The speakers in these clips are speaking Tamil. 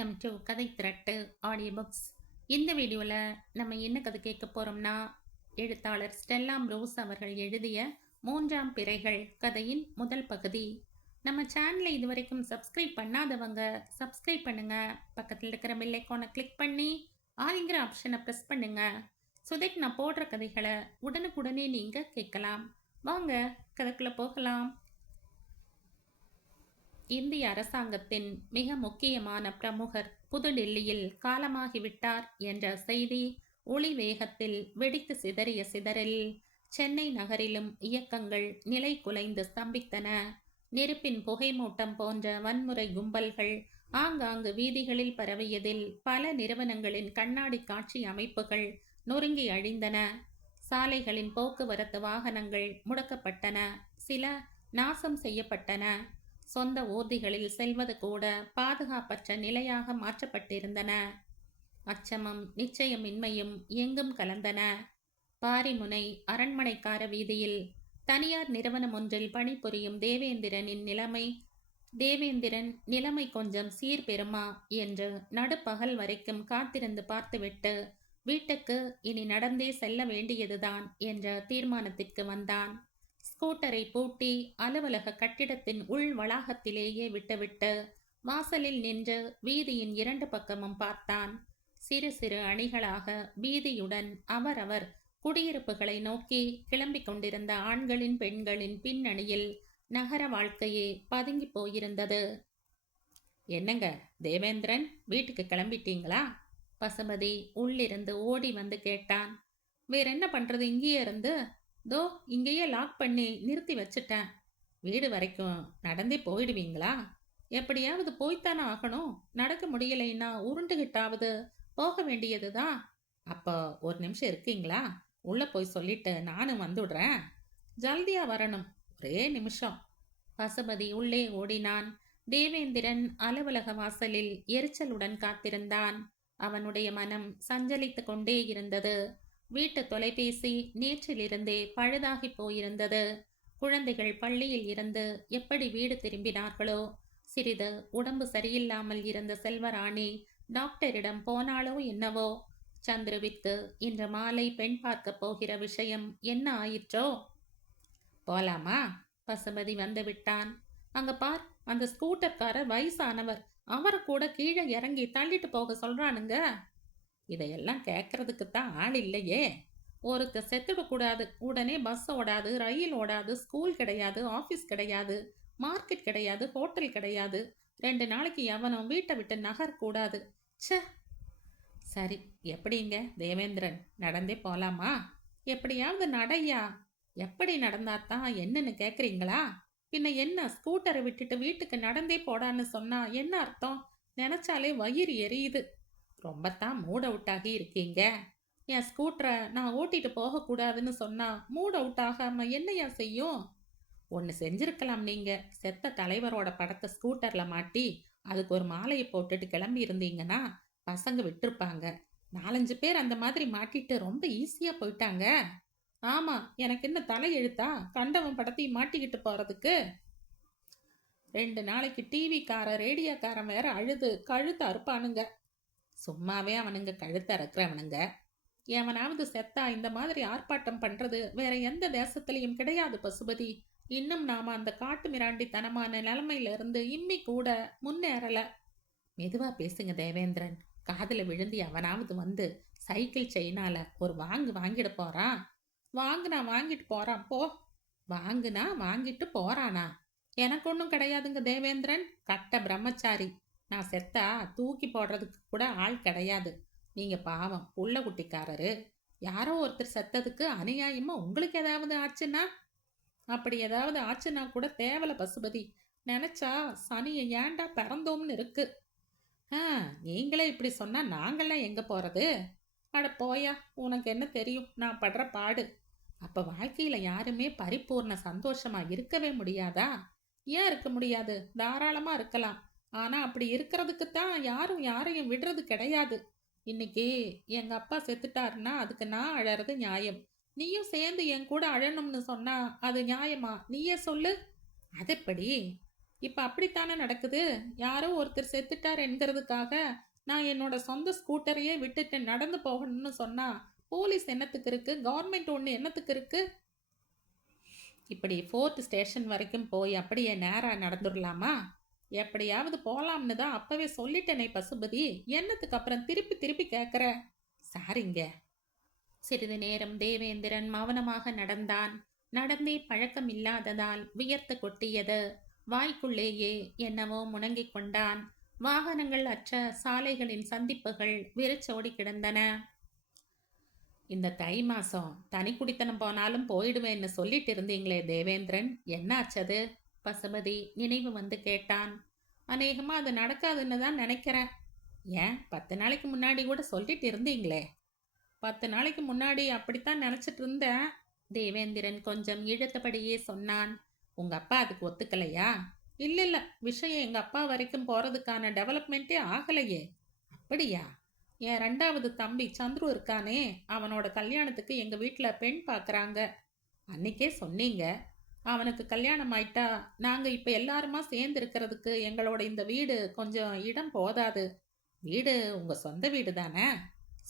வெல்கம் டு கதை திரட்டு ஆடியோ புக்ஸ். இந்த வீடியோவில் நம்ம என்ன கதை கேட்க போகிறோம்னா, எழுத்தாளர் ஸ்டெல்லா ப்ரோஸ் அவர்கள் எழுதிய மூன்றாம் பிறைகள் கதையின் முதல் பகுதி. நம்ம சேனலை இதுவரைக்கும் சப்ஸ்கிரைப் பண்ணாதவங்க சப்ஸ்கிரைப் பண்ணுங்க. பக்கத்தில் இருக்கிற பெல் ஐக்கானை கிளிக் பண்ணி ஆளுங்கிற ஆப்ஷனை ப்ரெஸ் பண்ணுங்க. ஸோ தட் நான் போடுற கதைகளை உடனுக்குடனே நீங்கள் கேட்கலாம். வாங்க கதைக்குள்ளே போகலாம். இந்திய அரசாங்கத்தின் மிக முக்கியமான பிரமுகர் புதுடில்லியில் காலமாகிவிட்டார் என்ற செய்தி ஒளி வேகத்தில் வெடித்து சிதறிய சிதறில் சென்னை நகரிலும் இயக்கங்கள் நிலை குலைந்து ஸ்தம்பித்தன. நெருப்பின் புகைமூட்டம் போன்ற வன்முறை கும்பல்கள் ஆங்காங்கு வீதிகளில் பரவியதில் பல நிறுவனங்களின் கண்ணாடி காட்சி அமைப்புகள் நொறுங்கி அழிந்தன. சாலைகளின் போக்குவரத்து வாகனங்கள் முடக்கப்பட்டன, சில நாசம் செய்யப்பட்டன. சொந்த ஊர்திகளில் செல்வது கூட பாதுகாப்பற்ற நிலையாக மாற்றப்பட்டிருந்தன. அச்சமும் நிச்சயமின்மையும் எங்கும் கலந்தன. பாரிமுனை அரண்மனைக்கார வீதியில் தனியார் நிறுவனம் ஒன்றில் பணிபுரியும் தேவேந்திரன் நிலைமை கொஞ்சம் சீர்பெறுமா என்று நடுப்பகல் வரைக்கும் காத்திருந்து பார்த்துவிட்டு வீட்டுக்கு இனி நடந்தே செல்ல வேண்டியதுதான் என்ற தீர்மானத்திற்கு வந்தான். ஸ்கூட்டரை பூட்டி அலுவலக கட்டிடத்தின் உள் வளாகத்திலேயே விட்டுவிட்டு வாசலில் நின்று வீதியின் இரண்டு பக்கமும் பார்த்தான். சிறு சிறு அணிகளாக வீதியுடன் அவரவர் குடியிருப்புகளை நோக்கி கிளம்பிக் கொண்டிருந்த ஆண்களின் பெண்களின் பின்னணியில் நகர வாழ்க்கையே பதுங்கி போயிருந்தது. என்னங்க தேவேந்திரன், வீட்டுக்கு கிளம்பிட்டீங்களா? பசுபதி உள்ளிருந்து ஓடி வந்து கேட்டான். வேற என்ன பண்றது, இங்கேயே இருந்து தோ இங்கேயே லாக் பண்ணி நிறுத்தி வச்சுட்டேன். வீடு வரைக்கும் நடந்தே போயிடுவீங்களா? எப்படியாவது போய்த்தானே ஆகணும். நடக்க முடியலைன்னா உருண்டுகிட்டாவது போக வேண்டியதுதான். அப்போ ஒரு நிமிஷம் இருக்கீங்களா? உள்ள போய் சொல்லிட்டு நானும் வந்துடுறேன். ஜல்தியா வரணும், ஒரே நிமிஷம். பசுபதி உள்ளே ஓடினான். தேவேந்திரன் அலுவலக வாசலில் எரிச்சலுடன் காத்திருந்தான். அவனுடைய மனம் சஞ்சலித்து கொண்டே இருந்தது. வீட்டு தொலைபேசி நேற்றிலிருந்தே பழுதாகி போயிருந்தது. குழந்தைகள் பள்ளியில் இருந்து எப்படி வீடு திரும்பினார்களோ, சிறிது உடம்பு சரியில்லாமல் இருந்த செல்வராணி டாக்டரிடம் போனாலோ என்னவோ. சந்துருவிற்கு இன்று மாலை பெண் பார்க்க போகிற விஷயம் என்ன ஆயிற்றோ? போலாமா? பசுபதி வந்து விட்டான். அங்க பார், அந்த ஸ்கூட்டர்காரர் வயசானவர், அவரை கூட கீழே இறங்கி தள்ளிட்டு போக சொல்றானுங்க. இதையெல்லாம் கேட்கறதுக்கு தான் ஆள் இல்லையே. ஒருத்தர் செத்துடக்கூடாது, உடனே பஸ் ஓடாது, ரயில் ஓடாது, ஸ்கூல் கிடையாது, ஆஃபீஸ் கிடையாது, மார்க்கெட் கிடையாது, ஹோட்டல் கிடையாது. 2 நாளைக்கு எவனும் வீட்டை விட்டு நகரக்கூடாது. ச்சே. சரி, எப்படிங்க தேவேந்திரன், நடந்தே போலாமா? எப்படியாவது நடையா. எப்படி நடந்தாதான் என்னன்னு கேட்குறீங்களா? பின்ன என்ன, ஸ்கூட்டரை விட்டுட்டு வீட்டுக்கு நடந்தே போடான்னு சொன்னா என்ன அர்த்தம்? நினைச்சாலே வயிறு எரியுது. ரொம்பத்தான் மூட் அவுட் ஆகி இருக்கீங்க. என் ஸ்கூட்டரை நான் ஓட்டிட்டு போகக்கூடாதுன்னு சொன்னா மூட் அவுட் ஆகாம என்னையா செய்யும்? ஒன்று செஞ்சிருக்கலாம். நீங்க செத்த தலைவரோட படத்தை ஸ்கூட்டர்ல மாட்டி அதுக்கு ஒரு மாலையை போட்டுட்டு கிளம்பி இருந்தீங்கன்னா பசங்க விட்டுருப்பாங்க. 4-5 பேர் அந்த மாதிரி மாட்டிட்டு ரொம்ப ஈஸியா போயிட்டாங்க. ஆமா, எனக்கு என்ன தலை எழுத்தா கண்டவன் படத்தையும் மாட்டிக்கிட்டு போறதுக்கு? 2 நாளைக்கு டிவிக்காரன் ரேடியோக்காரன் வேற அழுது கழுத்து அறுப்பானுங்க. சும்மாவே அவனுங்க கழுத்த அறுக்கிறவனுங்க. எவனாவது செத்தா இந்த மாதிரி ஆர்ப்பாட்டம் பண்றது வேற எந்த தேசத்திலையும் கிடையாது பசுபதி. இன்னும் நாம அந்த காட்டு மிராண்டித்தனமான நிலைமையில இருந்து இம்மி கூட முன்னேறல. மெதுவா பேசுங்க தேவேந்திரன். காதுல விழுந்து எவனாவது வந்து சைக்கிள் செயினால ஒரு வாங்கிட போறான். வாங்குனா வாங்கிட்டு போறான் போ. வாங்குனா வாங்கிட்டு போறானா? எனக்கு ஒன்றும் கிடையாதுங்க தேவேந்திரன். கட்ட பிரம்மச்சாரி. நான் செத்தா தூக்கி போடுறதுக்கு கூட ஆள் கிடையாது. நீங்க பாவம் புள்ள குட்டிக்காரரு. யாரோ ஒருத்தர் செத்ததுக்கு அநியாயமா உங்களுக்கு ஏதாவது ஆச்சுன்னா? அப்படி ஏதாவது ஆச்சுன்னா கூட தேவல பசுபதி. நினைச்சா சனியை ஏண்டா பிறந்தோம்னு இருக்கு. நீங்களே இப்படி சொன்னா நாங்களாம் எங்க போறது? அட போயா, உனக்கு என்ன தெரியும் நான் படுற பாடு. அப்ப வாழ்க்கையில யாருமே பரிபூர்ண சந்தோஷமா இருக்கவே முடியாதா? ஏன் இருக்க முடியாது? தாராளமா இருக்கலாம். ஆனா அப்படி இருக்கிறதுக்கு தான் யாரும் யாரையும் விடுறது கிடையாது. இன்னைக்கு எங்க அப்பா செத்துட்டாருன்னா அதுக்கு நான் அழறது நியாயம். நீயும் சேர்ந்து என் கூட அழணும்னு சொன்னா அது நியாயமா? நீயே சொல்லு. அதெப்படி? இப்ப அப்படித்தானே நடக்குது. யாரோ ஒருத்தர் செத்துட்டார் என்கிறதுக்காக நான் என்னோட சொந்த ஸ்கூட்டரையே விட்டுட்டு நடந்து போகணும்னு சொன்னா போலீஸ் என்னத்துக்கு இருக்கு, கவர்மெண்ட் ஒன்று என்னத்துக்கு இருக்கு? இப்படி ஃபோர்த் ஸ்டேஷன் வரைக்கும் போய் அப்படியே நேரா நடந்துடலாமா? எப்படியாவது போலாம்னு தான் அப்பவே சொல்லிட்டேனே பசுபதி, என்னத்துக்கு அப்புறம் திருப்பி திருப்பி கேட்குற? சாரிங்க. சிறிது நேரம் தேவேந்திரன் மௌனமாக நடந்தான். நடந்தே பழக்கம் இல்லாததால் வியர்த்து கொட்டியது. வாய்க்குள்ளேயே என்னவோ முணங்கிக் கொண்டான். வாகனங்கள் அற்ற சாலைகளின் சந்திப்புகள் வெறிச்சோடி கிடந்தன. இந்த தை மாசம் தனி குடித்தனம் போனாலும் போயிடுவேன்னு சொல்லிட்டு இருந்தீங்களே தேவேந்திரன், என்னாச்சது? பசுபதி நினைவு வந்து கேட்டான். அநேகமா அது நடக்காதுன்னு தான் நினைக்கிறேன். ஏன் 10 நாளைக்கு முன்னாடி கூட சொல்லிட்டு இருந்தீங்களே? 10 நாளைக்கு முன்னாடி அப்படித்தான் நினைச்சிட்டு இருந்தேன். தேவேந்திரன் கொஞ்சம் இழுத்தபடியே சொன்னான். உங்க அப்பா அதுக்கு ஒத்துக்கலையா? இல்ல இல்ல, விஷயம் எங்க அப்பா வரைக்கும் போறதுக்கான டெவலப்மெண்ட்டே ஆகலையே. அப்படியா? என் 2வது தம்பி சந்துரு இருக்கானே, அவனோட கல்யாணத்துக்கு எங்க வீட்டுல பெண் பார்க்கறாங்க. அன்னைக்கே சொன்னீங்க. அவனுக்கு கல்யாணம் ஆயிட்டா நாங்க இப்ப எல்லாருமா சேர்ந்து இருக்கிறதுக்கு எங்களோட இந்த வீடு கொஞ்சம் இடம் போதாது. வீடு உங்க சொந்த வீடு தானே?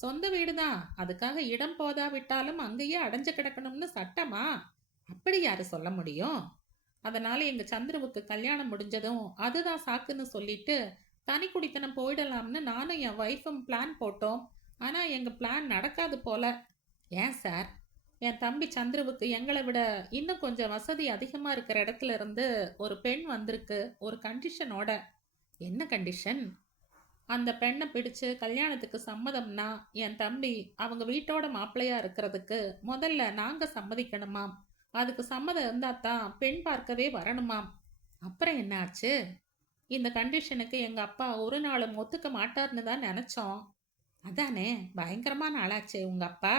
சொந்த வீடு தான். அதுக்காக இடம் போதாவிட்டாலும் அங்கேயே அடைஞ்சு கிடக்கணும்னு சட்டமா? அப்படி யாரு சொல்ல முடியும்? அதனால எங்க சந்துருவுக்கு கல்யாணம் முடிஞ்சதும் அதுதான் சாக்குன்னு சொல்லிட்டு தனி குடித்தனம் போயிடலாம்னு நானும் என் ஒய்ஃபும் பிளான் போட்டோம். ஆனா எங்க பிளான் நடக்காது போல. ஏன் சார்? என் தம்பி சந்துருவுக்கு எங்களை விட இன்னும் கொஞ்சம் வசதி அதிகமா இருக்கிற இடத்துல இருந்து ஒரு பெண் வந்திருக்கு, ஒரு கண்டிஷனோட. என்ன கண்டிஷன்? அந்த பெண்ணை பிடிச்சு கல்யாணத்துக்கு சம்மதம்னா என் தம்பி அவங்க வீட்டோட மாப்பிள்ளையா இருக்கிறதுக்கு முதல்ல நாங்க சம்மதிக்கணுமாம். அதுக்கு சம்மதம் இருந்தா தான் பெண் பார்க்கவே வரணுமாம். அப்புறம் என்ன ஆச்சு? இந்த கண்டிஷனுக்கு எங்க அப்பா ஒரு நாளும் ஒத்துக்க மாட்டார்னு தான் நினைச்சோம். அதானே, பயங்கரமான ஆளாச்சே உங்க அப்பா.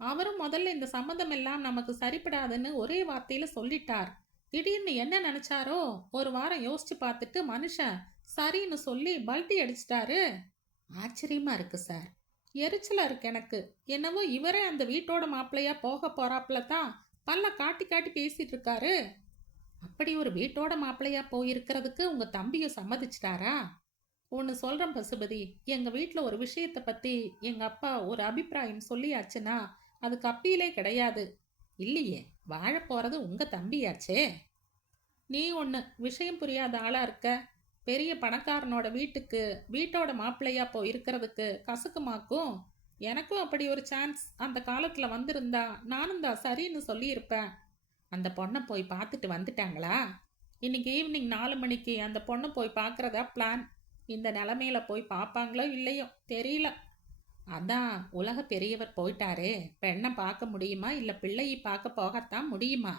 அவரும் முதல்ல இந்த சம்மதம் எல்லாம் நமக்கு சரிப்படாதுன்னு ஒரே வார்த்தையில சொல்லிட்டார். திடீர்னு என்ன நினைச்சாரோ ஒரு வாரம் யோசிச்சு பார்த்துட்டு மனுஷன் சரின்னு சொல்லி பல்ட்டி அடிச்சிட்டாரு. ஆச்சரியமா இருக்கு சார். எரிச்சலா இருக்கு எனக்கு. என்னவோ இவரே அந்த வீட்டோட மாப்பிள்ளையா போக போறாப்புல தான் பல்ல காட்டி காட்டி பேசிட்டு இருக்காரு. அப்படி ஒரு வீட்டோட மாப்பிள்ளையா போயிருக்கிறதுக்கு உங்க தம்பியும் சம்மதிச்சிட்டாரா? ஒன்று சொல்கிறேன் பசுபதி, எங்கள் வீட்டில் ஒரு விஷயத்தை பற்றி எங்கள் அப்பா ஒரு அபிப்பிராயம் சொல்லியாச்சுன்னா அதுக்கு அப்பீலே கிடையாது. இல்லையே, வாழ போகிறது உங்கள் தம்பியாச்சே. நீ ஒன்று விஷயம் புரியாத ஆளாக இருக்க. பெரிய பணக்காரனோட வீட்டுக்கு வீட்டோட மாப்பிள்ளையா போய் இருக்கிறதுக்கு கசக்குமாக்கும். எனக்கும் அப்படி ஒரு சான்ஸ் அந்த காலத்தில் வந்திருந்தா நானும் தான் சரின்னு சொல்லியிருப்பேன். அந்த பொண்ணை போய் பார்த்துட்டு வந்துட்டாங்களா? இன்னைக்கு ஈவினிங் 4 மணிக்கு அந்த பொண்ணை போய் பார்க்குறதா பிளான். இந்த நிலமையில போய் பார்ப்பாங்களோ இல்லையோ தெரியல. அதான் உலக பெரியவர் போயிட்டாரே, பெண்ணை பார்க்க முடியுமா இல்லை பிள்ளையை பார்க்க போகத்தான் முடியுமா?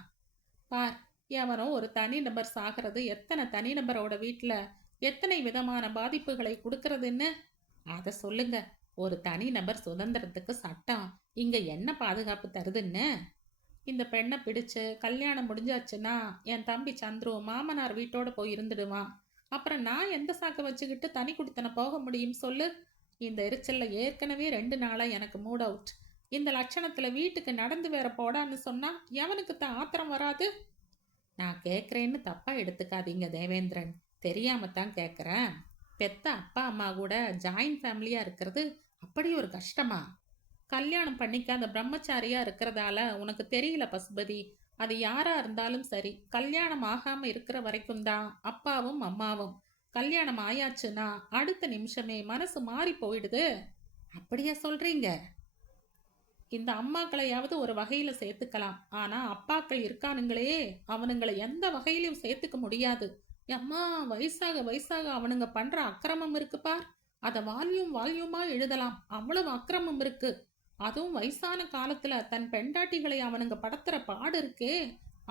பார், எவனோ ஒரு தனிநபர் சாகிறது எத்தனை தனிநபரோட வீட்டில் எத்தனை விதமான பாதிப்புகளை கொடுக்கறதுன்னு அதை சொல்லுங்க. ஒரு தனிநபர் சுதந்திரத்துக்கு சட்டம் இங்க என்ன பாதுகாப்பு தருதுன்னு? இந்த பெண்ணை பிடிச்சு கல்யாணம் முடிஞ்சாச்சுன்னா என் தம்பி சந்துரு மாமனார் வீட்டோட போய் இருந்துடுவான். அப்புறம் நான் எந்த சாக்கை வச்சுக்கிட்டு தனி குடித்தனம் போக முடியும் சொல்லு? இந்த எரிச்சல்ல ஏற்கனவே 2 நாளா எனக்கு மூட் அவுட். இந்த லட்சணத்துல வீட்டுக்கு நடந்து வேற போடான்னு சொன்னா எவனுக்கு தான் ஆத்திரம் வராது? நான் கேட்குறேன்னு தப்பா எடுத்துக்காதீங்க தேவேந்திரன், தெரியாம தான் கேட்குறேன். பெத்த அப்பா அம்மா கூட ஜாயின்ட் ஃபேமிலியா இருக்கிறது அப்படி ஒரு கஷ்டமா? கல்யாணம் பண்ணிக்காத பிரம்மச்சாரியா இருக்கிறதால உனக்கு தெரியல பசுபதி. அது யாரா இருந்தாலும் சரி, கல்யாணம் ஆகாம இருக்கிற வரைக்கும் தான் அப்பாவும் அம்மாவும். கல்யாணம் ஆயாச்சுன்னா அடுத்த நிமிஷமே மனசு மாறி போயிடுது. அப்படியா சொல்றீங்க? இந்த அம்மாக்களையாவது ஒரு வகையில சேர்த்துக்கலாம். ஆனா அப்பாக்கள் இருக்கானுங்களே, அவனுங்களை எந்த வகையிலும் சேர்த்துக்க முடியாது. அம்மா, வயசாக வயசாக அவனுங்க பண்ற அக்கிரமம் இருக்கு பார். அதை வால்யூமா எழுதலாம், அவ்வளவு அக்கிரமம் இருக்கு. அதுவும் வயசான காலத்துல தன் பெண்டாட்டிகளை அவனுங்க படத்துற பாடு இருக்கே,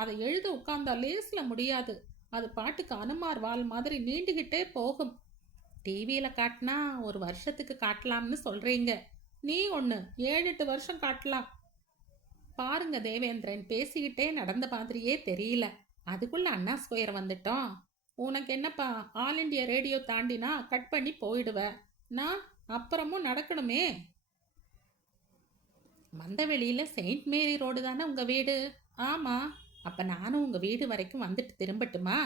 அதை எழுத உட்கார்ந்தா லேசில் முடியாது. அது பாட்டுக்கு அனுமார் வால் மாதிரி நீண்டுகிட்டே போகும். டிவியில காட்டினா ஒரு வருஷத்துக்கு காட்டலாம்னு சொல்றீங்க. நீ ஒன்று 7-8 வருஷம் காட்டலாம். பாருங்க தேவேந்திரன், பேசிக்கிட்டே நடந்த மாதிரியே தெரியல. அதுக்குள்ள அண்ணா ஸ்கொயர் வந்துட்டோம். உனக்கு என்னப்பா, ஆல் இண்டியா ரேடியோ தாண்டினா கட் பண்ணி போயிடுவ. நான் அப்புறமும் நடக்கணுமே. மந்தவெளியில் செயின்ட் மேரி ரோடு தானே உங்கள் வீடு? ஆமாம். அப்போ நானும் உங்கள் வீடு வரைக்கும் வந்துட்டு திரும்பட்டுமா?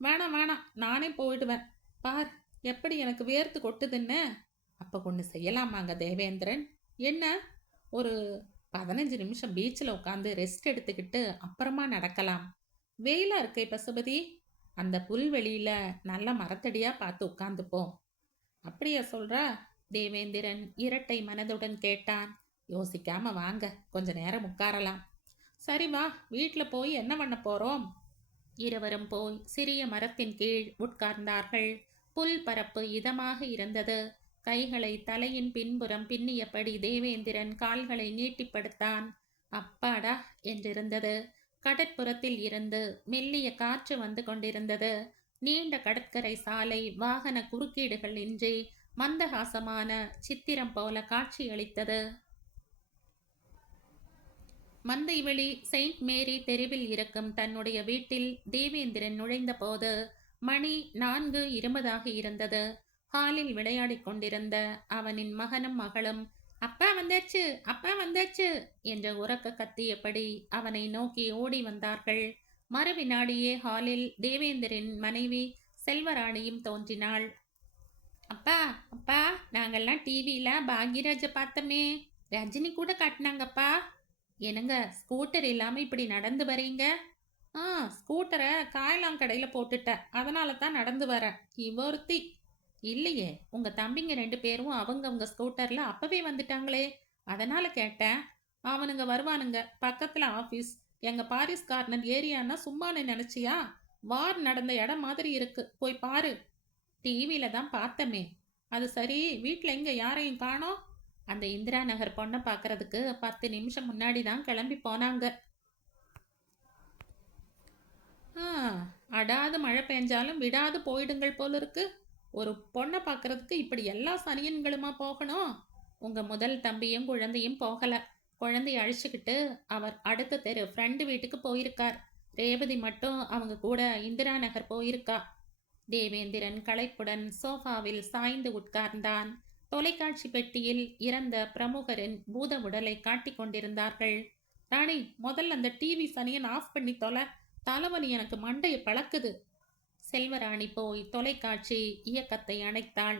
வேணாம் வேணாம், நானே போயிடுவேன். பார், எப்படி எனக்கு வேர்த்து கொட்டுதுன்னு. அப்போ ஒன்று செய்யலாமாங்க தேவேந்திரன்? என்ன? ஒரு 15 நிமிஷம் பீச்சில் உட்காந்து ரெஸ்ட் எடுத்துக்கிட்டு அப்புறமா நடக்கலாம். வெயிலா இருக்கே பசுபதி. அந்த புல்வெளியில நல்ல மரத்தடியா பார்த்து உட்காந்துப்போம். அப்படியா சொல்றா? தேவேந்திரன் இரட்டை மனதுடன் கேட்டான். யோசிக்காம வாங்க, கொஞ்ச நேரம் உட்காரலாம். சரி வா, வீட்டில் போய் என்ன பண்ண போறோம்? இருவரும் போய் சிறிய மரத்தின் கீழ் உட்கார்ந்தார்கள். புல் பரப்பு இதமாக இருந்தது. கைகளை தலையின் பின்புறம் பின்னியபடி தேவேந்திரன் கால்களை நீட்டிப்படுத்தான். அப்பாடா என்றிருந்தது. கடற்புறத்தில் இருந்து மெல்லிய காற்று வந்து கொண்டிருந்தது. நீண்ட கடற்கரை சாலை வாகன குறுக்கீடுகள் இன்றி மந்தகாசமான சித்திரம் போல காட்சியளித்தது. மந்தைவெளி செயின்ட் மேரி தெருவில் இருக்கும் தன்னுடைய வீட்டில் தேவேந்திரன் நுழைந்தபோது மணி 4:20 இருந்தது. ஹாலில் விளையாடிக் கொண்டிருந்த அவனின் மகனும் மகளும் அப்பா வந்தாச்சு, அப்பா வந்தாச்சு என்ற உரக்க கத்தியபடி அவனை நோக்கி ஓடி வந்தார்கள். மறுவினாடியே ஹாலில் தேவேந்திரன் மனைவி செல்வராணியும் தோன்றினாள். அப்பா, அப்பா, நாங்கெல்லாம் டிவியில பாக்யராஜ பார்த்தோமே, ரஜினி கூட காட்டினாங்கப்பா. என்னங்க, ஸ்கூட்டர் இல்லாம இப்படி நடந்து வரீங்க? ஆ, ஸ்கூட்டரை காயலாங்கடையில் போட்டுட்டேன், அதனால தான் நடந்து வரேன். இவொருத்தி. இல்லையே, உங்க தம்பிங்க 2 பேரும் அவங்கவங்க ஸ்கூட்டர்ல அப்பவே வந்துட்டாங்களே, அதனால கேட்டேன். அவனுங்க வருவானுங்க, பக்கத்துல ஆபீஸ். எங்க பாரிஸ் கார்னர் ஏரியான்னா சும்மானு நினைச்சியா? வார் நடந்த இடம் மாதிரி இருக்கு, போய் பாரு. டிவியில தான் பார்த்தமே. அது சரி, வீட்டில் எங்க யாரையும் காணோம்? அந்த இந்திரா நகர் பொண்ணை பார்க்கறதுக்கு 10 நிமிஷம் முன்னாடி தான் கிளம்பி போனாங்க. ஆ, அடாது மழை பெஞ்சாலும் விடாது போயிடுங்கள் போல இருக்கு. ஒரு பொண்ணை பார்க்கறதுக்கு இப்படி எல்லா சனியன்களுமா போகணும்? உங்க முதல் தம்பியும் குழந்தையும் போகல. குழந்தைய அழிச்சுக்கிட்டு அவர் அடுத்த தெரு ஃப்ரெண்டு வீட்டுக்கு போயிருக்கார். ரேவதி மட்டும் அவங்க கூட இந்திரா நகர் போயிருக்கா. தேவேந்திரன் களைப்புடன் சோஃபாவில் சாய்ந்து உட்கார்ந்தான். தொலைக்காட்சி பெட்டியில் இறந்த பிரமுகரின் பூத உடலை காட்டிக் கொண்டிருந்தார்கள். ராணி, முதல்ல அந்த டிவி சனியன் ஆஃப் பண்ணி தொலை. தலைவலி எனக்கு மண்டையை பழக்குது. செல்வராணி போய் தொலைக்காட்சி இயக்கத்தை அணைத்தாள்.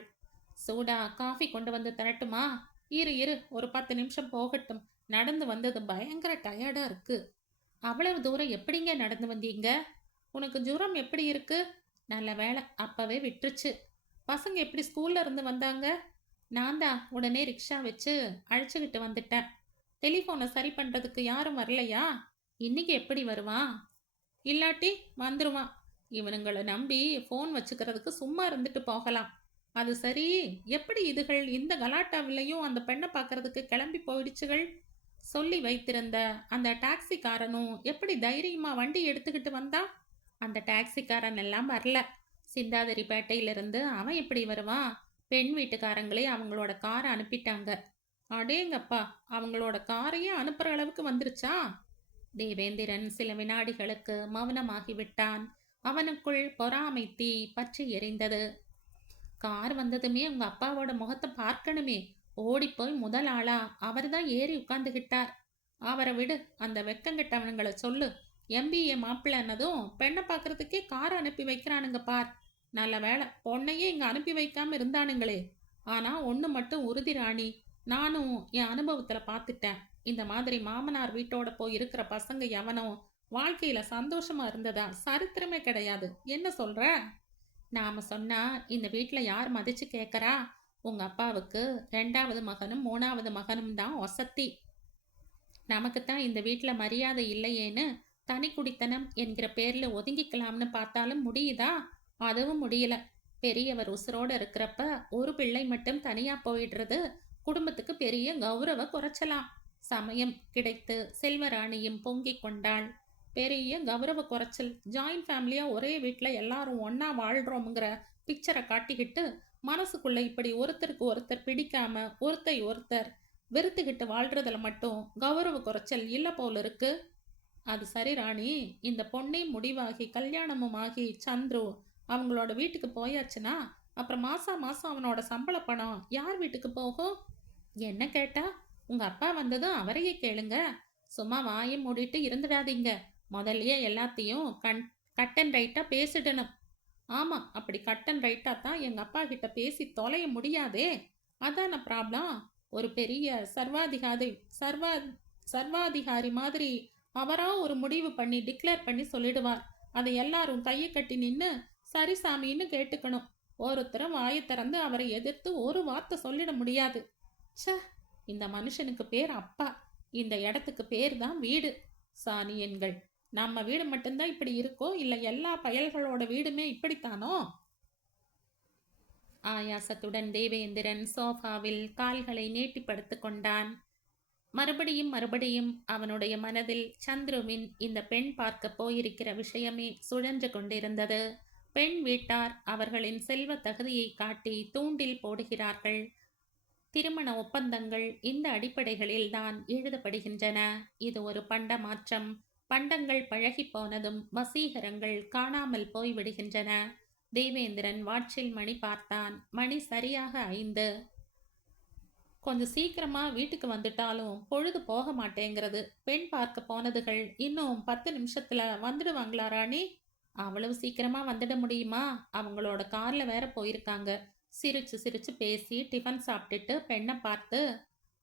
சூடா காஃபி கொண்டு வந்து தரட்டுமா? இரு இரு, ஒரு 10 நிமிஷம் போகட்டும். நடந்து வந்தது பயங்கர டயர்டா இருக்கு. அவ்வளவு தூரம் எப்படிங்க நடந்து வந்தீங்க? உனக்கு ஜுரம் எப்படி இருக்கு? நல்ல வேலை, அப்பவே விட்டுருச்சு. பசங்க எப்படி ஸ்கூல்ல இருந்து வந்தாங்க? நான் தான் உடனே ரிக்ஷா வச்சு அழைச்சிக்கிட்டு வந்துட்டேன். டெலிஃபோனை சரி பண்றதுக்கு யாரும் வரலையா? இன்னைக்கு எப்படி வருவான்? இல்லாட்டி வந்துருவான். இவனுங்களை நம்பி ஃபோன் வச்சுக்கிறதுக்கு சும்மா இருந்துட்டு போகலாம். அது சரி, எப்படி இதுகள் இந்த கலாட்டாவிலையும் அந்த பெண்ணை பார்க்கறதுக்கு கிளம்பி போயிடுச்சுகள்? சொல்லி வைத்திருந்த அந்த டாக்ஸிக்காரனும் எப்படி தைரியமா வண்டி எடுத்துக்கிட்டு வந்தான்? அந்த டாக்ஸிக்காரன் எல்லாம் வரல. சிந்தாதிரிப்பேட்டையிலிருந்து அவன் எப்படி வருவான்? பெண் வீட்டுக்காரங்களே அவங்களோட காரை அனுப்பிட்டாங்க. அடேங்கப்பா, அவங்களோட காரையே அனுப்புற அளவுக்கு வந்துருச்சா? தேவேந்திரன் சில வினாடிகளுக்கு மௌனமாகிவிட்டான். அவனுக்குள் பொறாமை தீ பற்றி எரிந்தது. கார் வந்ததுமே உங்க அப்பாவோட முகத்தை பார்க்கணுமே. ஓடிப்போய் முதல் ஆளா அவர் தான் ஏறி உட்கார்ந்துகிட்டார். அவரை விடு, அந்த வெக்கங்கிட்டவனுங்களை சொல்லு. எம்பிஏ மாப்பிள்ளன்னதும் பெண்ணை பார்க்கறதுக்கே கார் அனுப்பி வைக்கிறானுங்க பார். நல்ல வேலை, பொண்ணையே இங்க அனுப்பி வைக்காம இருந்தானுங்களே. ஆனா ஒன்று மட்டும் உறுதி ராணி, நானும் என் அனுபவத்துல பார்த்துட்டேன். இந்த மாதிரி மாமனார் வீட்டோட போய் இருக்கிற பசங்க எவனோ வாழ்க்கையில சந்தோஷமா இருந்ததா சரித்திரமே கிடையாது. என்ன சொல்ற? நாம சொன்னா இந்த வீட்டுல யார் மதிச்சு கேட்கறா? உங்க அப்பாவுக்கு 2வது மகனும் 3வது மகனும் தான் ஒசத்தி. நமக்குத்தான் இந்த வீட்டுல மரியாதை இல்லையேன்னு தனி குடித்தனம் என்கிற பேர்ல ஒதுங்கிக்கலாம்னு பார்த்தாலும் முடியுதா? அதுவும் முடியல. பெரியவர் உசுரோட இருக்கிறப்ப ஒரு பிள்ளை மட்டும் தனியா போயிடுறது குடும்பத்துக்கு பெரிய கௌரவ குறைச்சலாம். சமயம் கிடைத்து செல்வராணியும் பொங்கிக் கொண்டாள். பெரிய கௌரவ குறைச்சல். ஜாயிண்ட் ஃபேமிலியா ஒரே வீட்டுல எல்லாரும் ஒன்னா வாழ்றோம்ங்கிற பிக்சரை காட்டிக்கிட்டு மனசுக்குள்ள இப்படி ஒருத்தருக்கு ஒருத்தர் பிடிக்காம ஒருத்தர் வெறுத்துக்கிட்டு வாழ்றதுல மட்டும் கௌரவ குறைச்சல் இல்ல போல இருக்கு. அது சரி ராணி, இந்த பொண்ணே முடிவாகி கல்யாணமும் ஆகி சந்துரு அவங்களோட வீட்டுக்கு போயாச்சுன்னா அப்புறம் மாசம் அவனோட சம்பள பணம் யார் வீட்டுக்கு போகும்? என்ன கேட்டா? உங்க அப்பா வந்ததும் அவரையே கேளுங்க. சும்மா வாயை மூடிட்டு இருந்துடாதீங்க. முதல்லயே எல்லாத்தையும் கட் அண்ட் ரைட்டா பேசிடணும். ஆமா, அப்படி கட் அண்ட் ரைட்டா தான் எங்க அப்பா கிட்ட பேசி தொலைய முடியாதே. அதான ப்ராப்ளம். ஒரு பெரிய சர்வா சர்வாதிகாரி மாதிரி அவரா ஒரு முடிவு பண்ணி டிக்ளேர் பண்ணி சொல்லிடுவார். அதை எல்லாரும் கைய கட்டி நின்னு சரி சாமின்னு கேட்டுக்கணும். ஒருத்தரும் வாயை திறந்து அவரை எதிர்த்து ஒரு வார்த்தை சொல்லிட முடியாது. ச்சே! இந்த மனுஷனுக்கு பேர் அப்பா. இந்த இடத்துக்கு பேர் தான் வீடு. சாணியன்கள். நம்ம வீடு மட்டும்தான் இப்படி இருக்கோ, இல்ல எல்லா பயல்களோட வீடுமே இப்படித்தானோ? ஆயாசத்துடன் தேவேந்திரன் சோஃபாவில் கால்களை நீட்டி படுத்துக் கொண்டான். மறுபடியும் மறுபடியும் அவனுடைய மனதில் சந்துருவின் இந்த பெண் பார்க்க போயிருக்கிற விஷயமே சுழன்று கொண்டிருந்தது. பெண் வீட்டார் அவர்களின் செல்வ தகுதியை காட்டி தூண்டில் போடுகிறார்கள். திருமண ஒப்பந்தங்கள் இந்த அடிப்படைகளில் தான் எழுதப்படுகின்றன. இது ஒரு பண்ட மாற்றம். பண்டங்கள் பழகி போனதும் வசீகரங்கள் காணாமல் போய்விடுகின்றன. தேவேந்திரன் வாட்சில் மணி பார்த்தான். மணி சரியாக 5. கொஞ்சம் சீக்கிரமா வீட்டுக்கு வந்துட்டாலும் பொழுது போக மாட்டேங்கிறது. பெண் பார்க்க போனதுகள் இன்னும் 10 நிமிஷத்துல வந்துடுவாங்களா ராணி? அவ்வளவு சீக்கிரமா வந்துட முடியுமா? அவங்களோட கார்ல வேற போயிருக்காங்க. சிரிச்சு சிரிச்சு பேசி டிஃபன் சாப்பிட்டுட்டு பெண்ணை பார்த்து,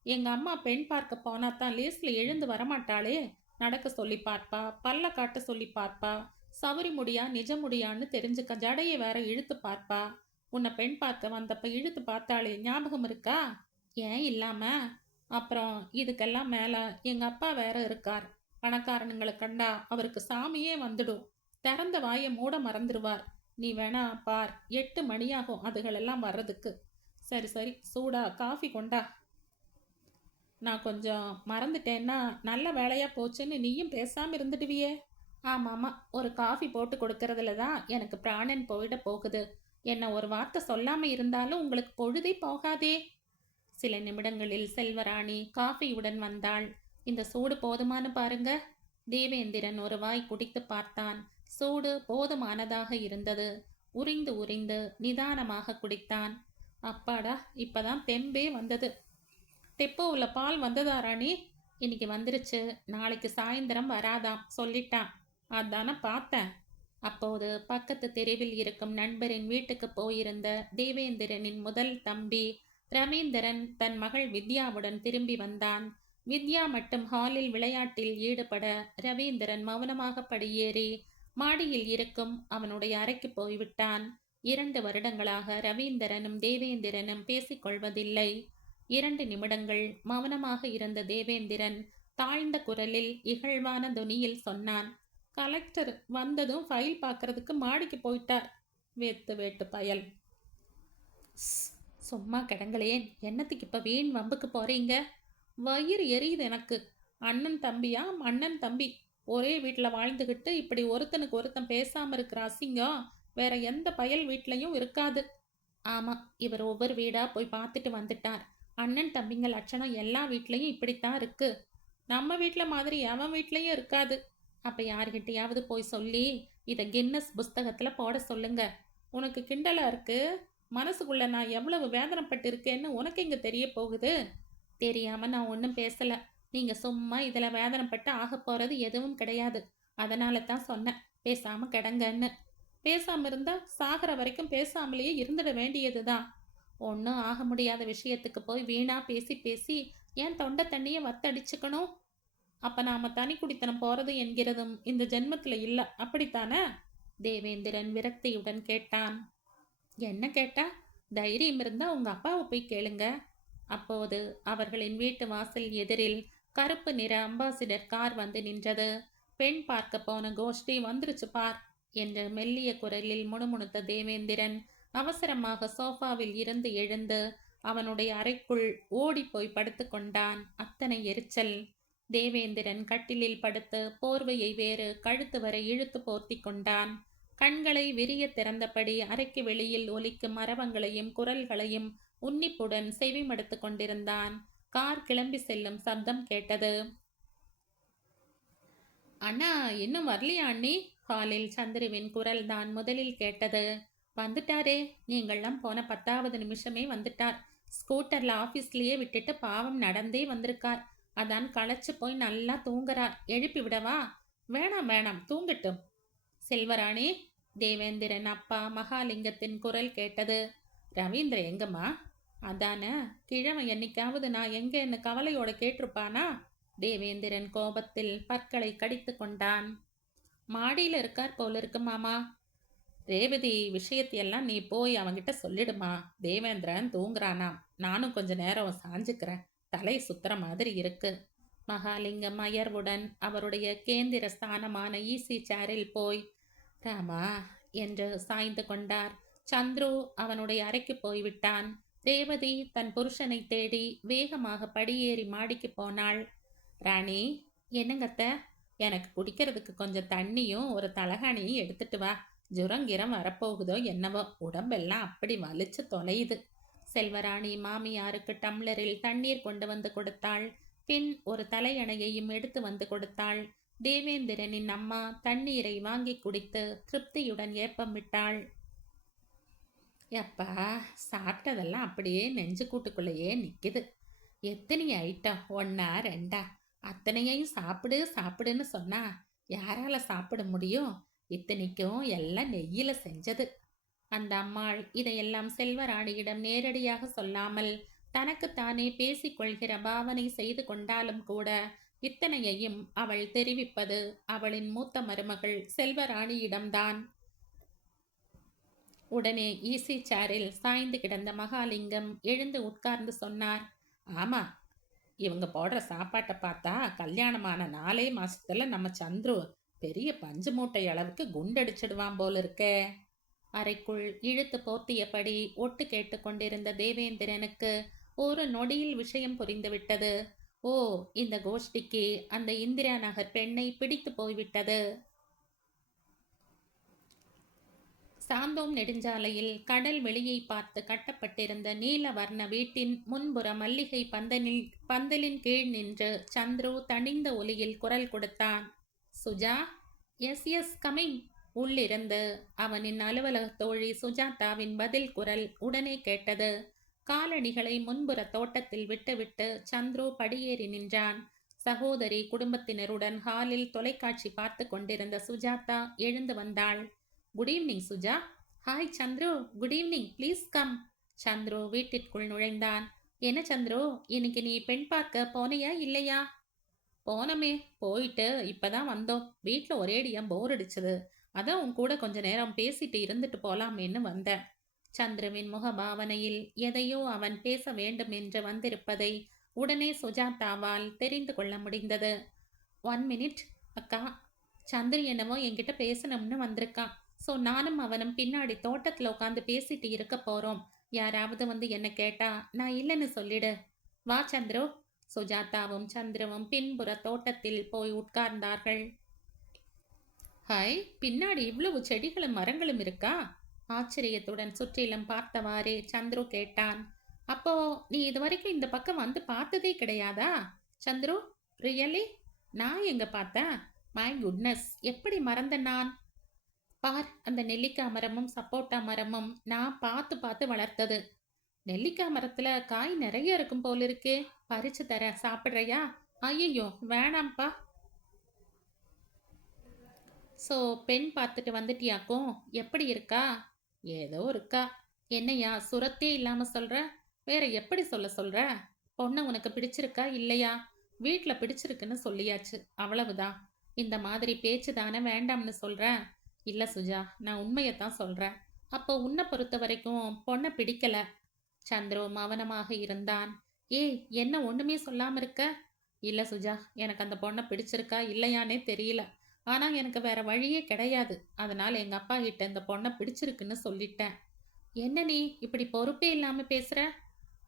எங்க அம்மா பெண் பார்க்க போனா தான் லேஸ்ல எழுந்து வரமாட்டாளே. நடக்க சொல்லி பார்ப்பா, பல்ல காட்ட சொல்லி பார்ப்பா, சவரி முடியா நிஜ முடியான்னு தெரிஞ்சுக்க ஜடையை வேற இழுத்து பார்ப்பா. உன்னை பெண் பார்க்க வந்தப்ப இழுத்து பார்த்தாளே, ஞாபகம் இருக்கா? ஏன் இல்லாம? அப்புறம் இதுக்கெல்லாம் மேல எங்க அப்பா வேற இருக்கார். பணக்காரனுங்களை கண்டா அவருக்கு சாமியே வந்துடும். திறந்த வாயை மூட மறந்துடுவார். நீ வேணா பார், 8 மணியாகும் அதுகளெல்லாம் வர்றதுக்கு. சரி சரி, சூடா காஃபி கொண்டா. நான் கொஞ்சம் மறந்துட்டேன்னா நல்ல வேலையா போச்சுன்னு நீயும் பேசாம இருந்துடுவியே. ஆமாமா, ஒரு காஃபி போட்டு கொடுக்கறதுல தான் எனக்கு பிராணன் போயிட போகுது. என்ன ஒரு வார்த்தை சொல்லாம இருந்தாலும் உங்களுக்கு பொழுதே போகாதே. சில நிமிடங்களில் செல்வராணி காஃபியுடன் வந்தாள். இந்த சூடு போதுமானு பாருங்க. தேவேந்திரன் ஒரு வாய் குடித்து பார்த்தான். சூடு போதுமானதாக இருந்தது. உறிந்து உறிந்து நிதானமாக குடித்தான். அப்பாடா, இப்பதான் தெம்பே வந்தது. டெப்போவில் பால் வந்ததா ராணி? இன்னைக்கு வந்துருச்சு, நாளைக்கு சாயந்தரம் வராதாம் சொல்லிட்டான். அதான பார்த்தேன். அப்போது பக்கத்து தெருவில் இருக்கும் நண்பரின் வீட்டுக்கு போயிருந்த தேவேந்திரனின் முதல் தம்பி ரவீந்திரன் தன் மகள் வித்யாவுடன் திரும்பி வந்தான். வித்யா மட்டும் ஹாலில் விளையாட்டில் ஈடுபட ரவீந்திரன் மௌனமாக படியேறி மாடியில் இருக்கும் அவனுடைய அறைக்கு போய்விட்டான். 2 வருடங்களாக ரவீந்திரனும் தேவேந்திரனும் பேசிக்கொள்வதில்லை. 2 நிமிடங்கள் மௌனமாக இருந்த தேவேந்திரன் தாழ்ந்த குரலில் இகழ்வான துணியில் சொன்னான். கலெக்டர் வந்ததும் ஃபைல் பார்க்கறதுக்கு மாடிக்கு போயிட்டார். வேத்து வேட்டு பயல். சும்மா கிடங்களேன், என்னத்துக்கு இப்ப வீண் வம்புக்கு போறீங்க? வயிறு எரியுது எனக்கு. அண்ணன் தம்பியா? அண்ணன் தம்பி ஒரே வீட்டில் வாழ்ந்துக்கிட்டு இப்படி ஒருத்தனுக்கு ஒருத்தன் பேசாம இருக்கிற அசிங்கம் வேற எந்த பயல் வீட்லையும் இருக்காது. ஆமா, இவர் ஒவ்வொரு வீடா போய் பார்த்துட்டு வந்துட்டார். அண்ணன் தம்பிங்க லட்சணம் எல்லா வீட்லையும் இப்படித்தான் இருக்கு. நம்ம வீட்டில் மாதிரி எவன் வீட்லையும் இருக்காது. அப்ப யார்கிட்டயாவது போய் சொல்லி இதை கின்னஸ் புஸ்தகத்துல போட சொல்லுங்க. உனக்கு கிண்டலா இருக்கு? மனசுக்குள்ள நான் எவ்வளவு வேதனைப்பட்டு இருக்கேன்னு உனக்கு எங்க தெரிய போகுது? தெரியாம நான் ஒன்றும் பேசல. நீங்க சும்மா இதுல வேதனைப்பட்டு ஆக போறது எதுவும் கிடையாது. அதனால தான் சொன்னேன், பேசாம கிடங்கன்னு. பேசாம இருந்தா சாகிற வரைக்கும் பேசாமலேயே இருந்துட வேண்டியதுதான். ஒன்றும் ஆக முடியாத விஷயத்துக்கு போய் வீணா பேசி பேசி ஏன் தொண்டை தண்ணியை வத்தடிச்சுக்கணும்? அப்ப நாம தனி குடித்தனம் போறது என்கிறதும் இந்த ஜென்மத்துல இல்ல, அப்படித்தானே? தேவேந்திரன் விரக்தியுடன் கேட்டான். என்ன கேட்டா? தைரியம் இருந்தா உங்க அப்பாவை போய் கேளுங்க. அப்போது அவர்களின் வீட்டு வாசல் எதிரில் கருப்பு நிற அம்பாசிடர் கார் வந்து நின்றது. பெண் பார்க்க போன கோஷ்டி வந்துருச்சு பார் என்று மெல்லிய குரலில் முணுமுணுத்த தேவேந்திரன் அவசரமாக சோஃபாவில் இருந்து எழுந்து அவனுடைய அறைக்குள் ஓடி போய் படுத்து கொண்டான். அத்தனை எரிச்சல். தேவேந்திரன் கட்டிலில் படுத்து போர்வையை வேறு கழுத்து வரை இழுத்து போர்த்தி கொண்டான். கண்களை விரிய திறந்தபடி அறைக்கு வெளியில் ஒலிக்கும் மரவங்களையும் குரல்களையும் உன்னிப்புடன் செவிமடுத்து கொண்டிருந்தான். கார் கிளம்பி செல்லும் சப்தம் கேட்டது. அண்ணா இன்னும் வரலையா அண்ணி? ஹாலில் சந்திருவின் குரல் தான் முதலில் கேட்டது. வந்துட்டாரே, நீங்கள்லாம் போன 10வது நிமிஷமே வந்துட்டார். ஸ்கூட்டர்ல ஆபீஸ்லயே விட்டுட்டு பாவம் நடந்தே வந்திருக்கார். அதான் களைச்சு போய் நல்லா தூங்குறார். எழுப்பி விடவா? வேணாம் வேணாம், தூங்கட்டும். செல்வராணி, தேவேந்திரன் அப்பா மகாலிங்கத்தின் குரல் கேட்டது. ரவீந்திர எங்கம்மா? அதான கிழமை என்னைக்காவது நான் எங்கன்னு கவலையோட கேட்டிருப்பானா? தேவேந்திரன் கோபத்தில் பற்களை கடித்து கொண்டான். மாடியில் இருக்கார் போல இருக்கு மாமா. ரேவதி விஷயத்தையெல்லாம் நீ போய் அவங்கிட்ட சொல்லிடுமா. தேவேந்திரன் தூங்குறானாம். நானும் கொஞ்ச நேரம் சாஞ்சுக்கிறேன். தலை சுத்துற மாதிரி இருக்கு. மகாலிங்கம் அயர்வுடன் அவருடைய கேந்திர ஸ்தானமான ஈசி சேரில் போய் ராமா என்று சாய்ந்து கொண்டார். சந்துரு அவனுடைய அறைக்கு போய்விட்டான். ரேவதி தன் புருஷனை தேடி வேகமாக படியேறி மாடிக்கு போனாள். ராணி, என்னங்கத்த? எனக்கு குடிக்கிறதுக்கு கொஞ்சம் தண்ணியும் ஒரு தலகாணியும் எடுத்துட்டு வா. ஜுரங்கிரம் வரப்போகுதோ என்னவோ, உடம்பெல்லாம் அப்படி வலிச்சு தொலையுது. செல்வராணி மாமியாருக்கு டம்ளரில் தண்ணீர் கொண்டு வந்து கொடுத்தாள். பின் ஒரு தலையணையையும் எடுத்து வந்து கொடுத்தாள். தேவேந்திரனின் அம்மா தண்ணீரை வாங்கி குடித்து திருப்தியுடன் ஏப்பம் விட்டாள். எப்பா, சாப்பிட்டதெல்லாம் அப்படியே நெஞ்சு கூட்டுக்குள்ளேயே நிற்கிது. எத்தனை ஐட்டம், ஒன்னா ரெண்டா? அத்தனையையும் சாப்பிடு சாப்பிடுன்னு சொன்னா யாரால சாப்பிட முடியும்? இத்தனைக்கும் எல்லாம் நெய்யில செஞ்சது. அந்த அம்மாள் இதையெல்லாம் செல்வராணியிடம் நேரடியாக சொல்லாமல் தனக்குத்தானே பேசிக்கொள்கிற பாவனை செய்து கொண்டாலும் கூட இத்தனையையும் அவள் தெரிவிப்பது அவளின் மூத்த மருமகள் செல்வராணியிடம்தான். உடனே ஈசி சேரில் சாய்ந்து கிடந்த மகாலிங்கம் எழுந்து உட்கார்ந்து சொன்னார். ஆமா, இவங்க போடுற சாப்பாட்டை பார்த்தா கல்யாணமான 4 மாசத்துல நம்ம சந்துரு பெரிய பஞ்சு மூட்டை அளவுக்கு குண்டடிச்சிடுவான் போல இருக்கே. அறைக்குள் இழுத்து போர்த்தியபடி ஒட்டு கேட்டு கொண்டிருந்த தேவேந்திரனுக்கு ஒரு நொடியில் விஷயம் புரிந்துவிட்டது. ஓ, இந்த கோஷ்டிக்கு அந்த இந்திரா நகர் பெண்ணை பிடித்து போய்விட்டது. சாந்தோம் நெடுஞ்சாலையில் கடல் வெளியை பார்த்து கட்டப்பட்டிருந்த நீல வர்ண வீட்டின் முன்புற மல்லிகை பந்தலின் கீழ் நின்று சந்துரு தணிந்த ஒலியில் குரல் கொடுத்தான். சுஜா? Yes yes, coming. உள்ளிருந்து அவனின் அலுவலக தோழி சுஜாதாவின் பதில் குரல் உடனே கேட்டது. காலணிகளை முன்புற தோட்டத்தில் விட்டுவிட்டு சந்துரு படியேறி நின்றான். சகோதரி குடும்பத்தினருடன் ஹாலில் தொலைக்காட்சி பார்த்து கொண்டிருந்த சுஜாதா எழுந்து வந்தாள். Good evening Suja. Hi Chandru, good evening, please come. Chandru வீட்டிற்குள் நுழைந்தான். என்ன சந்துரு, இன்னைக்கு நீ பெண் பார்க்க போனையா இல்லையா? போனமே, போயிட்டு இப்பதான் வந்தோம். வீட்டில் ஒரேடியா போர் அடிச்சது. அதான் உன் கூட கொஞ்ச நேரம் பேசிட்டு இருந்துட்டு போலாமேன்னு வந்தேன். சந்துருவின் முகபாவனையில் எதையோ அவன் பேச வேண்டும் என்று வந்திருப்பதை உடனே சுஜாதாவால் தெரிந்து கொள்ள முடிந்தது. 1 மினிட் அக்கா. சந்திரு என்னவோ என்கிட்ட பேசணும்னு வந்திருக்கான். ஸோ நானும் அவனும் பின்னாடி தோட்டத்தில் உட்காந்து பேசிட்டு இருக்க போறோம். யாராவது வந்து என்ன கேட்டா நான் இல்லைன்னு சொல்லிடு. வா சந்துரு. சுஜாதாவும் சந்திரவும் பின்புற தோட்டத்தில் போய் உட்கார்ந்தார்கள். ஹாய், பின்னாடி இவ்வளவு செடிகளும் மரங்களும் இருக்கா? ஆச்சரியத்துடன் சுற்றிலும் பார்த்தவாறே சந்துரு கேட்டான். அப்போ நீ இதுவரைக்கும் இந்த பக்கம் வந்து பார்த்ததே கிடையாதா சந்துரு? ரியலி? நான் எங்க பார்த்தேன்? மை குட்னஸ், எப்படி மறந்த நான்? பார், அந்த நெல்லிக்காய் மரமும் சப்போட்டா மரமும் நான் பார்த்து பார்த்து வளர்த்தது. நெல்லிக்காய் மரத்துல காய் நிறைய இருக்கும் போல இருக்கே. பறிச்சு தர, சாப்பிட்றையா? ஐயோ வேணாம்ப்பா. ஸோ பெண் பார்த்துட்டு வந்துட்டியாக்கும். எப்படி இருக்கா? ஏதோ இருக்கா. என்னையா சுரத்தே இல்லாம சொல்ற? வேற எப்படி சொல்ற? பொண்ணை உனக்கு பிடிச்சிருக்கா இல்லையா? வீட்டில் பிடிச்சிருக்குன்னு சொல்லியாச்சு, அவ்வளவுதான். இந்த மாதிரி பேச்சு தானே வேண்டாம்னு சொல்றேன். இல்லை சுஜா, நான் உண்மையத்தான் சொல்றேன். அப்போ உன்னை பொறுத்த வரைக்கும் பொண்ணை பிடிக்கல. சந்துரு மௌனமாக இருந்தான். ஏய், என்ன ஒண்ணுமே சொல்லாம இருக்க? இல்லை சுஜா, எனக்கு அந்த பொண்ணை பிடிச்சிருக்கா இல்லையானே தெரியல. ஆனா எனக்கு வேற வழியே கிடையாது. அதனால எங்க அப்பா கிட்ட இந்த பொண்ணை பிடிச்சிருக்குன்னு சொல்லிட்டேன். என்ன நீ இப்படி பொறுப்பே இல்லாம பேசுற?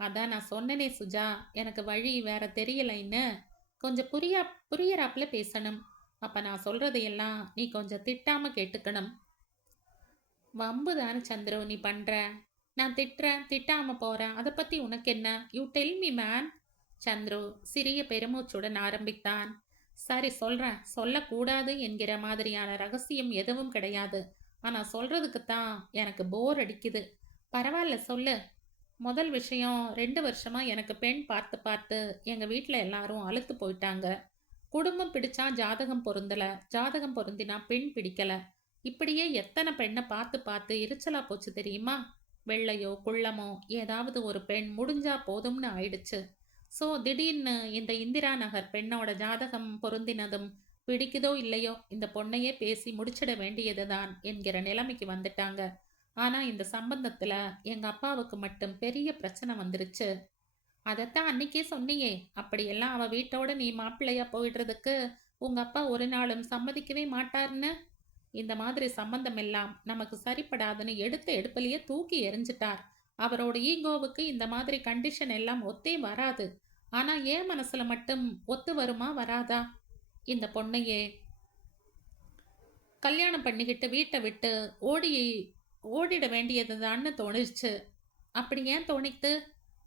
அதான் நான் சொன்னனே சுஜா, எனக்கு வழி வேற தெரியலைன்னு. கொஞ்சம் புரியறாப்புல பேசணும். அப்ப நான் சொல்றதையெல்லாம் நீ கொஞ்சம் திட்டாம கேட்டுக்கணும். வம்புதான சந்திரு நீ பண்ற. நான் திட்டுறேன், திட்டாம போறேன், அதை பத்தி உனக்கு என்ன? You tell me man. Chandru சிறிய பெருமூச்சுடன் ஆரம்பித்தான். சரி சொல்றேன். சொல்லக்கூடாது என்கிற மாதிரியான ரகசியம் எதுவும் கிடையாது. ஆனா சொல்றதுக்குத்தான் எனக்கு போர் அடிக்குது. பரவாயில்ல சொல்லு. முதல் விஷயம், 2 வருஷமா எனக்கு பெண் பார்த்து பார்த்து எங்க வீட்டில் எல்லாரும் அழுத்து போயிட்டாங்க. குடும்பம் பிடிச்சா ஜாதகம் பொருந்தல, ஜாதகம் பொருந்தினா பெண் பிடிக்கல. இப்படியே எத்தனை பெண்ணை பார்த்து பார்த்து எரிச்சலா போச்சு தெரியுமா? வெள்ளையோ குள்ளமோ ஏதாவது ஒரு பெண் முடிஞ்சா போதும்னு ஆயிடுச்சு. ஸோ திடீர்னு இந்த இந்திரா நகர் பெண்ணோட ஜாதகம் பொருந்தினதும் பிடிக்குதோ இல்லையோ இந்த பொண்ணையே பேசி முடிச்சிட வேண்டியதுதான் என்கிற நிலைமைக்கு வந்துட்டாங்க. ஆனா இந்த சம்பந்தத்துல எங்க அப்பாவுக்கு மட்டும் பெரிய பிரச்சனை வந்துருச்சு. அதத்தான் அன்னைக்கே சொன்னியே, அப்படியெல்லாம் அவ வீட்டோட நீ மாப்பிள்ளையா போயிடுறதுக்கு உங்க அப்பா ஒரு நாளும் சம்மதிக்கவே மாட்டார்ன்னு. இந்த மாதிரி சம்பந்தம் எல்லாம் நமக்கு சரிப்படாதுன்னு எடுத்த எடுப்பிலேயே தூக்கி எறிஞ்சிட்டார். அவரோட ஈகோவுக்கு இந்த மாதிரி கண்டிஷன் எல்லாம் ஒத்தே வராது. ஆனா என் மனசுல மட்டும் ஒத்து வருமா வராதா? இந்த பொண்ணையே கல்யாணம் பண்ணிக்கிட்டு வீட்டை விட்டு ஓடி ஓடிட வேண்டியதுதான்னு தோணுச்சு. அப்படி ஏன் தோணித்து?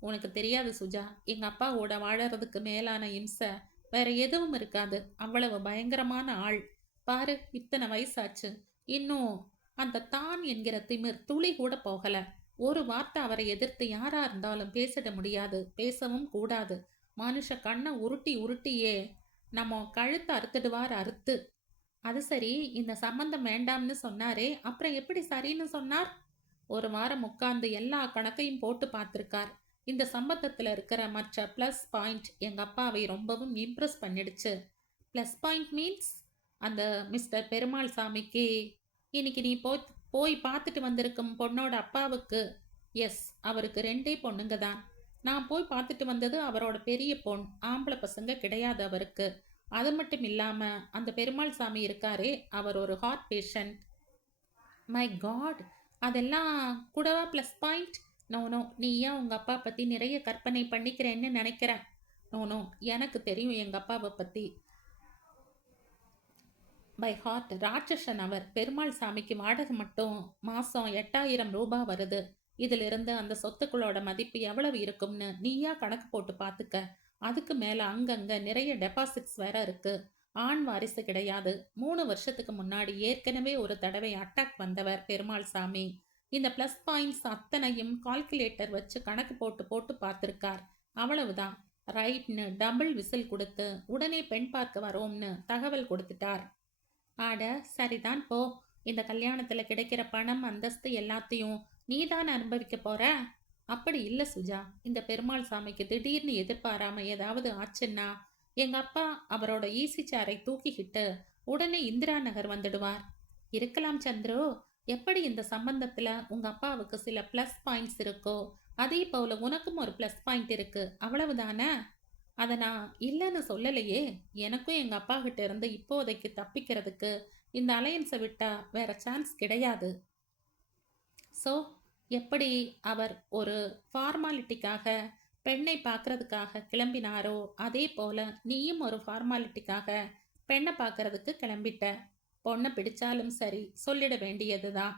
உனக்கு தெரியாது சுஜா, எங்க அப்பாவோட வாழறதுக்கு மேலான இம்சை வேற எதுவும் இருக்காது. அவ்வளவு பயங்கரமான ஆள். பாரு, இத்தனை வயசாச்சு, இன்னும் அந்த தான் என்கிற திமிர் துளி கூட போகல. ஒரு வார்த்தை அவரை எதிர்த்து யாரா இருந்தாலும் பேசிட முடியாது, பேசவும் கூடாது. மனுஷ கண்ணை உருட்டி உருட்டியே நம்ம கழுத்தை அறுத்துடுவார் அறுத்து. அது சரி, இந்த சம்பந்தம் வேண்டாம்னு சொன்னாரே, அப்புறம் எப்படி சரின்னு சொன்னார்? ஒரு வாரம் உட்கார்ந்து எல்லா கணக்கையும் போட்டு பார்த்துருக்கார். இந்த சம்பந்தத்தில் இருக்கிற மற்ற ப்ளஸ் பாயிண்ட் எங்கள் அப்பாவை ரொம்பவும் இம்ப்ரெஸ் பண்ணிடுச்சு. ப்ளஸ் பாயிண்ட் மீன்ஸ் அந்த மிஸ்டர் பெருமாள் சாமிக்கு இன்னைக்கு நீ போய் போய் பார்த்துட்டு வந்திருக்கும் பொண்ணோட அப்பாவுக்கு, எஸ், அவருக்கு ரெண்டே பொண்ணுங்க தான். நான் போய் பார்த்துட்டு வந்தது அவரோட பெரிய பொண். ஆம்பளை பசங்க கிடையாது அவருக்கு. அது மட்டும் இல்லாமல் அந்த பெருமாள் சாமி இருக்காரே, அவர் ஒரு ஹார்ட் பேஷண்ட். மை காட், அதெல்லாம் கூடவா ப்ளஸ் பாயிண்ட்? நோ நோ, நீ ஏன் உங்கள் அப்பா பற்றி நிறைய கற்பனை பண்ணிக்கிறேன்னு நினைக்கிறேன். நோ நோ, எனக்கு தெரியும் எங்கள் அப்பாவை பற்றி. பை ஹார்ட் ராட்சசன் அவர். பெருமாள் சாமிக்கு வாடகை மட்டும் மாதம் 8000 ரூபாய் வருது. இதிலிருந்து அந்த சொத்துக்களோட மதிப்பு எவ்வளவு இருக்கும்னு நீயா கணக்கு போட்டு பார்த்துக்க. அதுக்கு மேலே அங்கங்கே நிறைய டெபாசிட்ஸ் வேற இருக்கு. ஆண் வாரிசு கிடையாது. 3 வருஷத்துக்கு முன்னாடி ஏற்கனவே ஒரு தடவை அட்டாக் வந்தவர் பெருமாள் சாமி. இந்த ப்ளஸ் பாயிண்ட்ஸ் அத்தனையும் கால்குலேட்டர் வச்சு கணக்கு போட்டு போட்டு பார்த்துருக்கார். அவ்வளவுதான். ரைட்னு டபுள் விசில் கொடுத்து உடனே பெண் பார்க்க வரோம்னு தகவல் கொடுத்துட்டார். ஆட சரிதான் போ. இந்த கல்யாணத்தில் கிடைக்கிற பணம் அந்தஸ்து எல்லாத்தையும் நீதான் அனுபவிக்க போற. அப்படி இல்லை சுஜா, இந்த பெருமாள் சாமிக்கு திடீர்னு எதிர்பாராம ஏதாவது ஆச்சுன்னா எங்க அப்பா அவரோட ஈசி சேரை தூக்கிக்கிட்டு உடனே இந்திரா நகர் வந்துடுவார். இருக்கலாம் சந்துரு. எப்படி இந்த சம்பந்தத்துல உங்க அப்பாவுக்கு சில பிளஸ் பாயிண்ட்ஸ் இருக்கோ அதே போல உனக்கும் ஒரு பிளஸ் பாயிண்ட் இருக்கு, அவ்வளவுதானே? அதை நான் இல்லைன்னு சொல்லலையே. எனக்கும் எங்க அப்பா கிட்ட இருந்து இப்போதைக்கு தப்பிக்கிறதுக்கு இந்த அலையன்ஸை விட்டா வேற சான்ஸ் கிடையாது. ஸோ எப்படி அவர் ஒரு ஃபார்மாலிட்டிக்காக பெண்ணை பார்க்கறதுக்காக கிளம்பினாரோ அதே போல நீயும் ஒரு ஃபார்மாலிட்டிக்காக பெண்ணை பார்க்கறதுக்கு கிளம்பிட்ட. பொண்ணை பிடிச்சாலும் சரி சொல்லிட வேண்டியதுதான்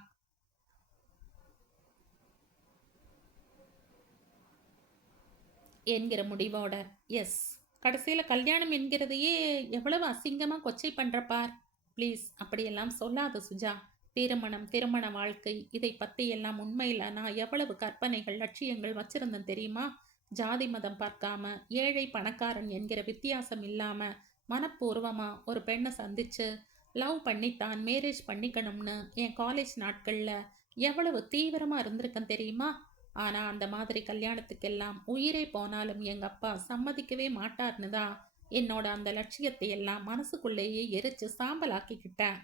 என்கிற முடிவோட. எஸ், கடைசியில் கல்யாணம் என்கிறதையே எவ்வளவு அசிங்கமாக கொச்சை பண்ணுறப்பார். ப்ளீஸ் அப்படியெல்லாம் சொல்லாத சுஜா. திருமணம், திருமண வாழ்க்கை, இதை பற்றி எல்லாம் உண்மையில் நான் எவ்வளவு கற்பனைகள் லட்சியங்கள் வச்சிருந்தேன் தெரியுமா? ஜாதி மதம் பார்க்காம ஏழை பணக்காரன் என்கிற வித்தியாசம் இல்லாமல் மனப்பூர்வமாக ஒரு பெண்ணை சந்திச்சு லவ் பண்ணித்தான் மேரேஜ் பண்ணிக்கணும்னு என் காலேஜ் நாட்களில் எவ்வளவு தீவிரமாக இருந்திருக்கேன் தெரியுமா? ஆனால் அந்த மாதிரி கல்யாணத்துக்கெல்லாம் உயிரே போனாலும் எங்கள் அப்பா சம்மதிக்கவே மாட்டார்னு தான் என்னோட அந்த லட்சியத்தை எல்லாம் மனசுக்குள்ளேயே எரிச்சு சாம்பலாக்கிக்கிட்டேன்.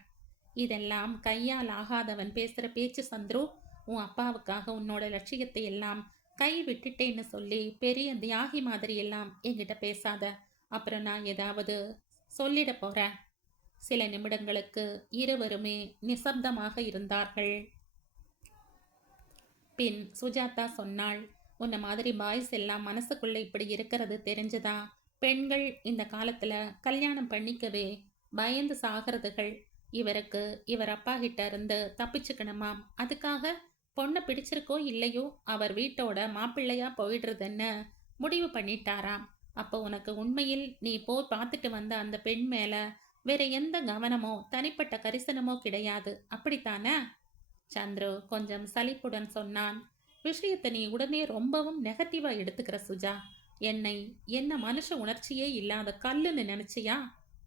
இதெல்லாம் கையால் ஆகாதவன் பேசுகிற பேச்சு சந்துரு. உன் அப்பாவுக்காக உன்னோட லட்சியத்தை எல்லாம் கை விட்டுட்டேன்னு சொல்லி பெரிய தியாகி மாதிரி எல்லாம் என்கிட்ட பேசாத. அப்புறம் நான் ஏதாவது சொல்லிட போகிறேன். சில நிமிடங்களுக்கு இருவருமே நிசப்தமாக இருந்தார்கள். பின் சுஜாதா சொன்னாள், உன்ன மாதிரி பாய்ஸ் எல்லாம் மனசுக்குள்ளே இப்படி இருக்கிறது தெரிஞ்சுதான் பெண்கள் இந்த காலத்தில் கல்யாணம் பண்ணிக்கவே பயந்து சாகிறதுகள். இவருக்கு இவர் அப்பா கிட்ட இருந்து தப்பிச்சுக்கணுமாம். அதுக்காக பொண்ணை பிடிச்சிருக்கோ இல்லையோ அவர் வீட்டோட மாப்பிள்ளையா போயிடுறதுன்னு முடிவு பண்ணிட்டாராம். அப்போ உனக்கு உண்மையில் நீ போய் பார்த்துட்டு வந்த அந்த பெண் மேல வேற எந்த கவனமோ தனிப்பட்ட கரிசனமோ கிடையாது, அப்படித்தானே? சந்துரு கொஞ்சம் சலிப்புடன் சொன்னான். விஷயத்தை நீ உடனே ரொம்பவும் நெகட்டிவா எடுத்துக்கிற சுஜா. என்ன மனுஷ உணர்ச்சியே இல்லாத கல்லுன்னு நினைச்சியா?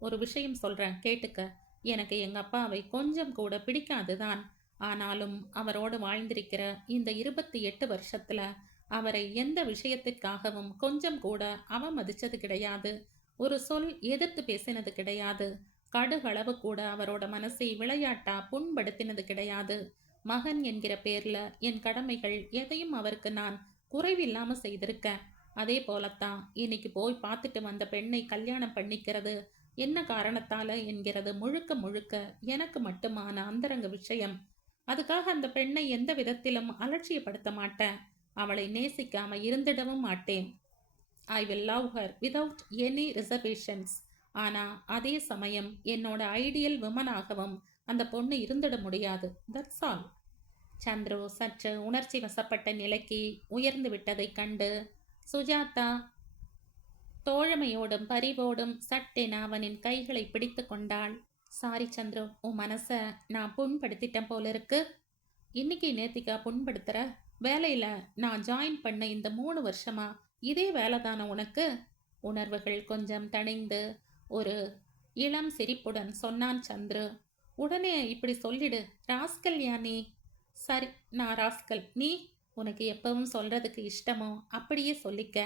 ஒரு விஷயம் சொல்றேன் கேட்டுக்க. எனக்கு எங்க அப்பாவை கொஞ்சம் கூட பிடிக்காதுதான். ஆனாலும் அவரோடு வாழ்ந்திருக்கிற இந்த 28 வருஷத்துல அவரை எந்த விஷயத்திற்காகவும் கொஞ்சம் கூட அவமதிச்சது கிடையாது. ஒரு சொல் எதிர்த்து பேசினது கிடையாது. கடுகளவு கூட அவரோட மனசை விளையாட்டா புண்படுத்தினது கிடையாது. மகன் என்கிற பேர்ல என் கடமைகள் எதையும் அவருக்கு நான் குறைவில்லாம செய்திருக்கேன். அதே போலத்தான் இன்னைக்கு போய் பார்த்துட்டு வந்த பெண்ணை கல்யாணம் பண்ணிக்கிறது என்ன காரணத்தால என்கிறது முழுக்க முழுக்க எனக்கு மட்டுமான அந்தரங்க விஷயம். அதுக்காக அந்த பெண்ணை எந்த விதத்திலும் அலட்சியப்படுத்த மாட்டேன். அவளை நேசிக்காம இருந்திடவும் மாட்டேன். I will love her without any reservations. ஆனா அதே சமயம் என்னோட ஐடியல் விமனாகவும் அந்த பொண்ணு இருந்திட முடியாது. That's all. சந்துரு சற்று உணர்ச்சி வசப்பட்ட நிலைக்கு உயர்ந்து விட்டதைக் கண்டு சுஜாதா தோழமையோடும் பரிவோடும் சட்டென அவனின் கைகளை பிடித்து கொண்டாள். சாரி சந்துரு, உன் மனச நான் புண்படுத்திட்டேன் போல இருக்கு. இன்னைக்கு நேத்திக்கா புண்படுத்துற? வேலையில நான் ஜாயின் பண்ண இந்த 3 வருஷமா இதே வேலைதான உனக்கு? உணர்வுகள் கொஞ்சம் தணிந்து ஒரு இளம் சிரிப்புடன் சொன்னான் சந்துரு. உடனே இப்படி சொல்லிடு, ராஸ்கல் யா நீ? சரி, நான் ராஸ்கல். நீ? உனக்கு எப்பவும் சொல்றதுக்கு இஷ்டமோ அப்படியே சொல்லிக்க.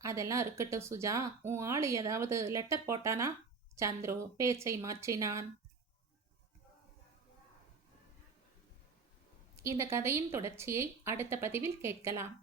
அதெல்லாம் இருக்கட்டும் சுஜா, உன் ஆளு ஏதாவது லெட்டர் போட்டானா? சந்துரு பேச்சை மாற்றினான். இந்த கதையின் தொடர்ச்சியை அடுத்த பதிவில் கேட்கலாம்.